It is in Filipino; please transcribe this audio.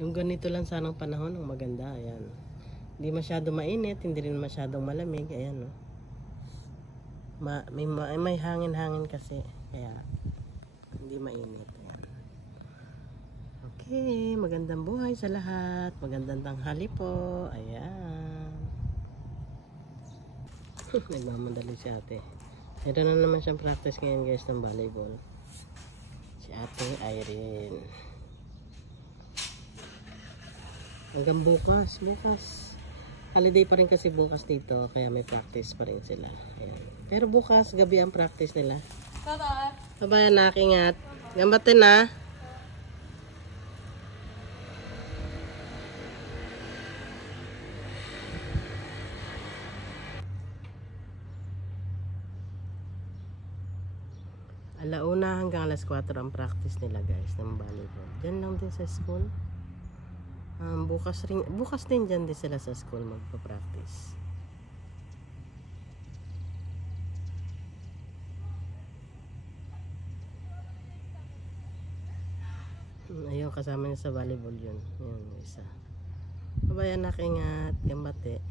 Yung ganito lang sanang panahon ang maganda. Ayan. Hindi masyado mainit, hindi rin masyadong malamig. Ayan, no. May hangin-hangin kasi. Kaya hindi mainit. Ayan. Okay, magandang buhay sa lahat. Magandang tanghali po. Ayan. Nagmamadali si ate. Ito na naman siyang practice ngayon guys ng volleyball. Si ate Irene. Hanggang bukas. Holiday pa rin kasi bukas dito. Kaya may practice pa rin sila. Ayan. Pero bukas, gabi ang practice nila. Tata. Babayan na, ingat. Gambatin na. Alauna hanggang alas 4 ang practice nila guys ng volleyball. Diyan lang din sa school. Bukas din dyan din sila sa school magpa-practice. Ayun, kasama niya sa volleyball yun. Yun, isa. Babayan na, ingat. Gambate.